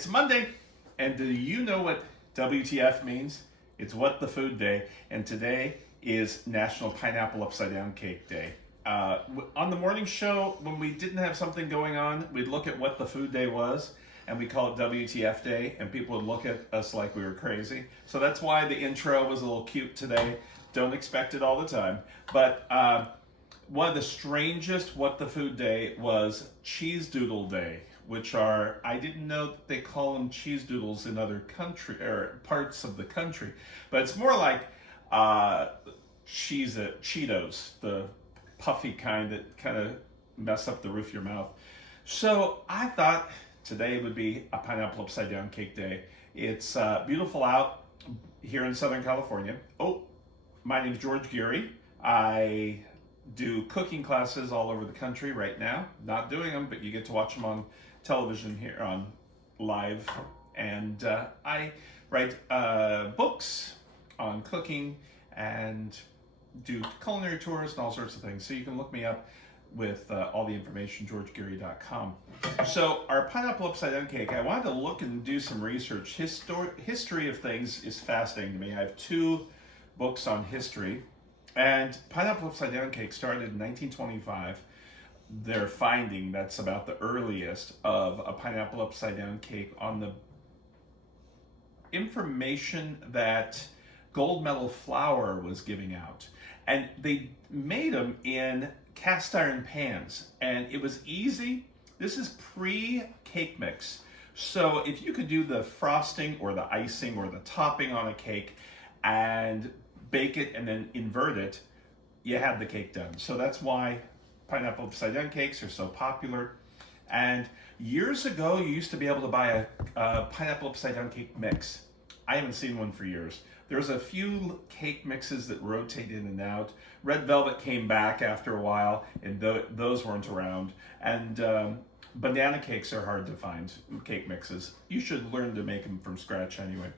It's Monday, and do you know what WTF means? It's What the Food Day, and today is National Pineapple Upside Down Cake Day. On the morning show, when we didn't have something going on, we'd look at what the food day was, and we call it WTF Day, and people would look at us like we were crazy. So that's why the intro was a little cute today. Don't expect it all the time. But one of the strangest What the Food Day was Cheese Doodle Day, which are, I didn't know that they call them cheese doodles in other country or parts of the country, but it's more like Cheetos, the puffy kind that kind of mess up the roof of your mouth. So I thought today would be a pineapple upside down cake day. It's beautiful out here in Southern California. Oh, my name's George Geary. I do cooking classes all over the country right now. Not doing them, but you get to watch them on television here on live. And I write books on cooking and do culinary tours and all sorts of things. So you can look me up with all the information, georgegeary.com. So our pineapple upside down cake, I wanted to look and do some research. History of things is fascinating to me. I have two books on history. And pineapple upside down cake started in 1925. Their finding, that's about the earliest of a pineapple upside down cake on the information that gold medal flour was giving out. And they made them in cast iron pans, and it was easy. This is pre-cake mix. So if you could do the frosting or the icing or the topping on a cake and bake it and then invert it, you had the cake done. So that's why pineapple upside down cakes are so popular. And years ago, you used to be able to buy a pineapple upside down cake mix. I haven't seen one for years. There's a few cake mixes that rotate in and out. Red Velvet came back after a while, and those weren't around. And banana cakes are hard to find, cake mixes. You should learn to make them from scratch anyway.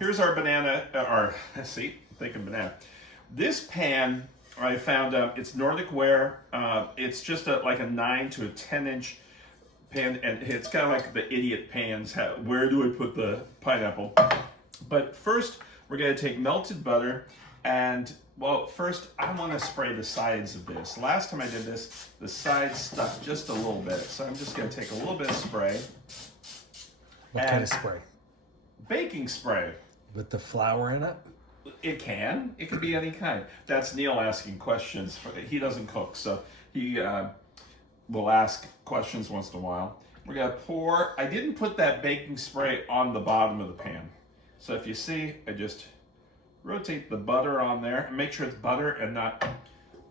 Here's our banana, thinking banana. This pan, I found it's Nordic ware. It's just like a 9 to a 10 inch pan, and it's kind of like the idiot pans. Where do I put the pineapple? But first, we're going to take melted butter, and well, first I want to spray the sides of this. Last time I did this, the sides stuck just a little bit, so I'm just going to take a little bit of spray. What kind of spray? Baking spray. With the flour in it? It can. It could be any kind. That's Neil asking questions. He doesn't cook, so he will ask questions once in a while. We're going to pour. I didn't put that baking spray on the bottom of the pan. So if you see, I just rotate the butter on there and make sure it's butter and not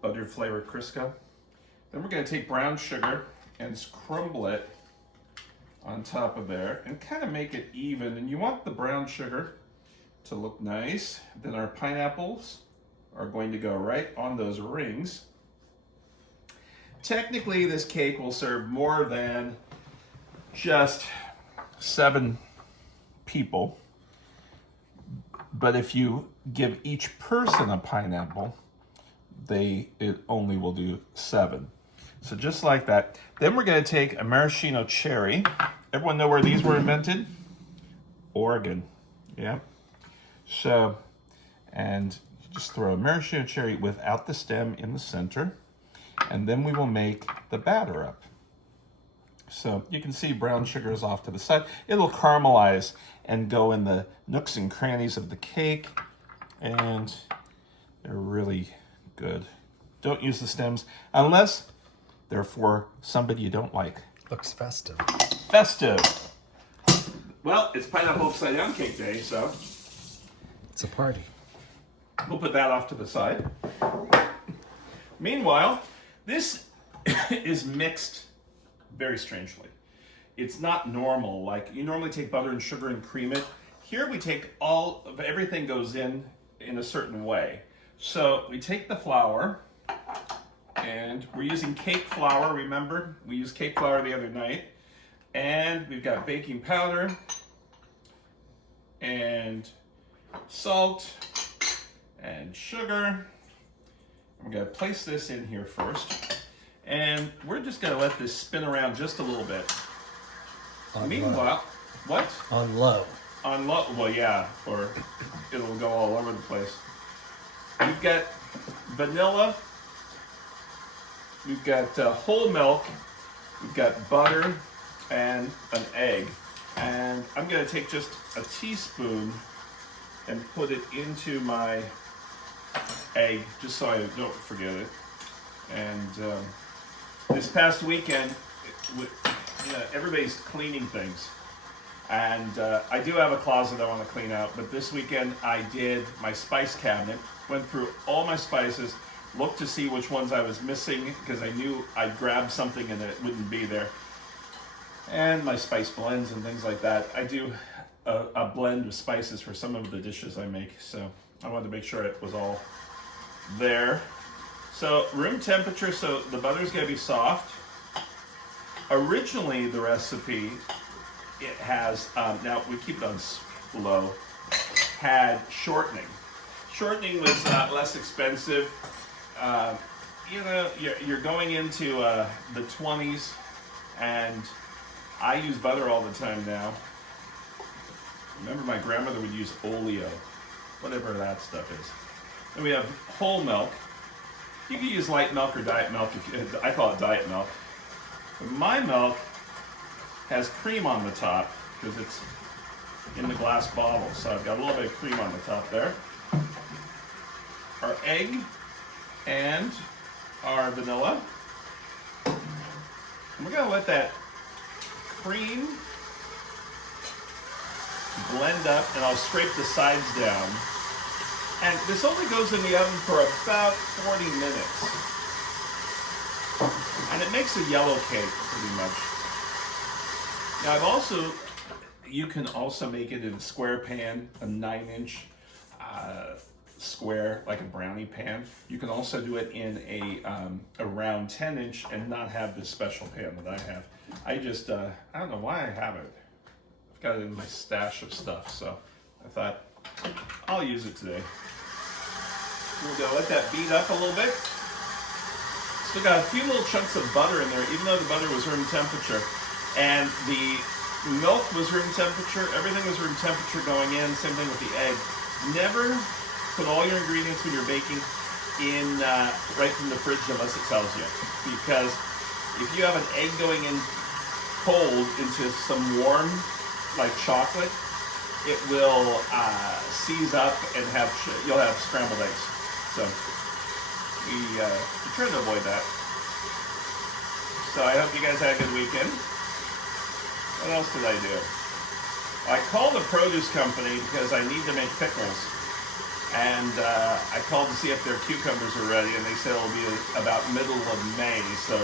buttered flavored Crisco. Then we're going to take brown sugar and crumble it on top of there and kind of make it even. And you want the brown sugar to look nice. Then our pineapples are going to go right on those rings. Technically, this cake will serve more than just 7 people. But if you give each person a pineapple, it only will do 7. So just like that. Then we're going to take a maraschino cherry. Everyone know where these were invented? Oregon. Yeah. So, and you just throw a maraschino cherry without the stem in the center, and then we will make the batter up. So you can see brown sugar is off to the side. It'll caramelize and go in the nooks and crannies of the cake, and they're really good. Don't use the stems unless they're for somebody you don't like. Looks festive. Festive. Well, it's pineapple upside down cake day, so it's a party. We'll put that off to the side. Meanwhile, this is mixed very strangely. It's not normal. Like you normally take butter and sugar and cream it. Here we take everything goes in a certain way. So we take the flour, and we're using cake flour. Remember, we used cake flour the other night. And we've got baking powder and salt and sugar. We're going to place this in here first. And we're just going to let this spin around just a little bit. Meanwhile, What? On low. On low, well, yeah, or it'll go all over the place. You've got vanilla, you've got whole milk, you've got butter, and an egg. And I'm going to take just a teaspoon and put it into my egg, just so I don't forget it. And this past weekend, everybody's cleaning things. And I do have a closet I want to clean out, but this weekend I did my spice cabinet, went through all my spices, looked to see which ones I was missing, because I knew I'd grab something and it wouldn't be there. And my spice blends and things like that. I do a blend of spices for some of the dishes I make, so I wanted to make sure it was all there. So room temperature, so the butter's gonna be soft. Originally the recipe, it has, now we keep it on low, had shortening. Shortening was less expensive. You're going into the 20s, and I use butter all the time now. Remember, my grandmother would use oleo, whatever that stuff is. Then we have whole milk. You can use light milk or diet milk. I call it diet milk. But my milk has cream on the top because it's in the glass bottle. So I've got a little bit of cream on the top there. Our egg and our vanilla. And we're going to let that cream blend up, and I'll scrape the sides down. And this only goes in the oven for about 40 minutes. And it makes a yellow cake, pretty much. Now you can also make it in a square pan, a 9-inch square, like a brownie pan. You can also do it in a round 10-inch and not have this special pan that I have. I don't know why I have it. I've got it in my stash of stuff, so I thought I'll use it today. We're gonna let that beat up a little bit. Still got a few little chunks of butter in there, even though the butter was room temperature. And the milk was room temperature, everything was room temperature going in, same thing with the egg. Never put all your ingredients when you're baking in right from the fridge unless it tells you. Because if you have an egg going in cold into some warm, like chocolate, it will seize up and you'll have scrambled eggs. So we try to avoid that. So I hope you guys had a good weekend. What else did I do? I called the produce company because I need to make pickles. And I called to see if their cucumbers were ready, and they said it'll be about middle of May. So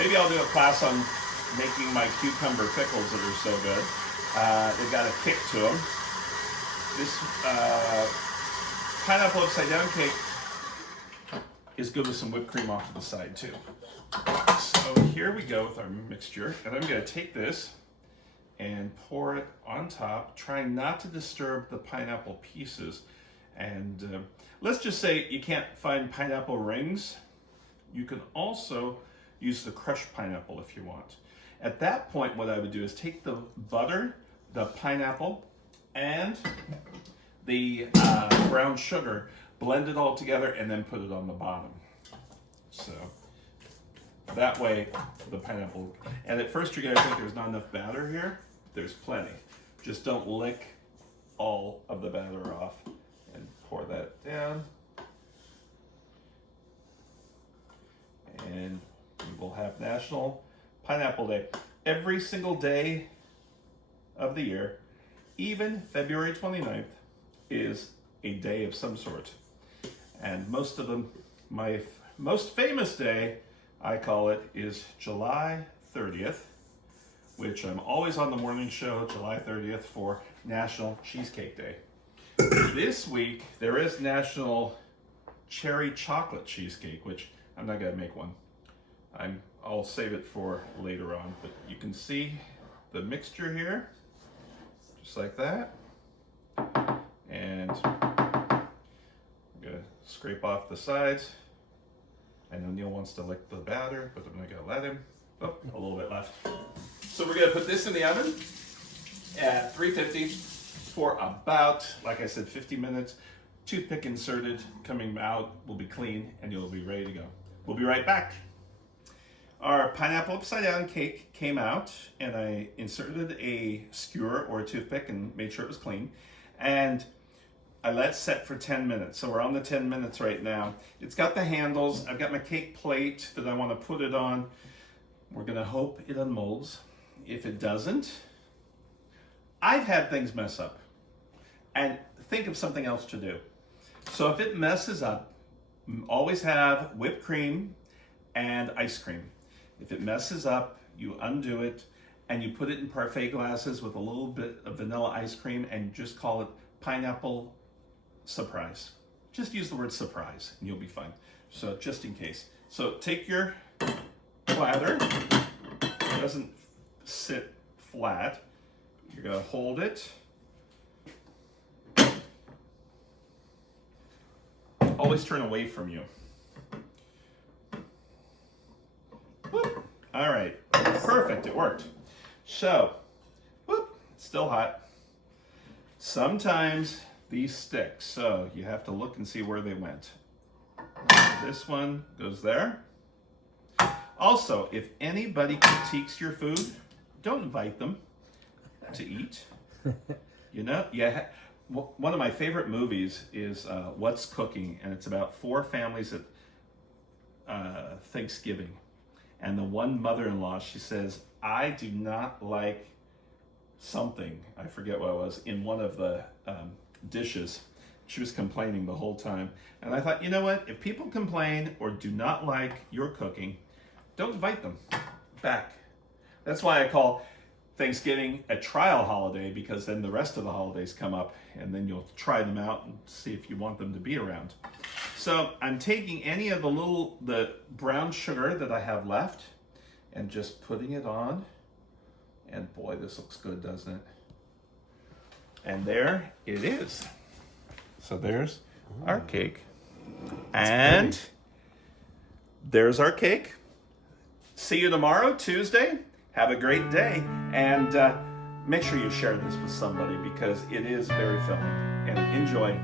maybe I'll do a class on making my cucumber pickles that are so good. They've got a kick to them. This pineapple upside down cake is good with some whipped cream off to the side too. So here we go with our mixture, and I'm going to take this and pour it on top, trying not to disturb the pineapple pieces. And let's just say you can't find pineapple rings. You can also use the crushed pineapple if you want. At that point, what I would do is take the butter, the pineapple, and the brown sugar, blend it all together, and then put it on the bottom. So that way the pineapple, and at first you're gonna think there's not enough batter here. There's plenty. Just don't lick all of the batter off. And pour that down. And we will have National Pineapple Day every single day of the year. Even February 29th is a day of some sort. And most of them, my most famous day, I call it, is July 30th, which I'm always on the morning show, July 30th, for National Cheesecake Day. This week, there is National Cherry Chocolate Cheesecake, which I'm not gonna make one. I'll save it for later on, but you can see the mixture here, just like that. And I'm gonna scrape off the sides. I know Neil wants to lick the batter, but I'm not gonna let him. Oh, a little bit left. So we're gonna put this in the oven at 350 for about, like I said, 50 minutes. Toothpick inserted, coming out will be clean, and you'll be ready to go. We'll be right back. Our pineapple upside down cake came out, and I inserted a skewer or a toothpick and made sure it was clean. And I let it set for 10 minutes. So we're on the 10 minutes right now. It's got the handles. I've got my cake plate that I want to put it on. We're gonna hope it unmolds. If it doesn't, I've had things mess up. And think of something else to do. So if it messes up, always have whipped cream and ice cream. If it messes up, you undo it and you put it in parfait glasses with a little bit of vanilla ice cream and just call it pineapple surprise. Just use the word surprise and you'll be fine. So just in case. So take your platter. It doesn't sit flat. You're gonna hold it. Always turn away from you. Whoop. All right, perfect, it worked. So, whoop, it's still hot. Sometimes these stick, so you have to look and see where they went. This one goes there. Also, if anybody critiques your food, don't invite them to eat. You know, yeah. One of my favorite movies is What's Cooking, and it's about 4 families at Thanksgiving. And the one mother-in-law, she says, I do not like something, I forget what it was, in one of the dishes. She was complaining the whole time. And I thought, you know what? If people complain or do not like your cooking, don't invite them back. That's why I call Thanksgiving a trial holiday, because then the rest of the holidays come up and then you'll try them out and see if you want them to be around. So I'm taking any of the brown sugar that I have left and just putting it on. And boy, this looks good, doesn't it? And there it is. So there's our cake. And there's our cake. See you tomorrow, Tuesday. Have a great day, and make sure you share this with somebody because it is very filling. And enjoy.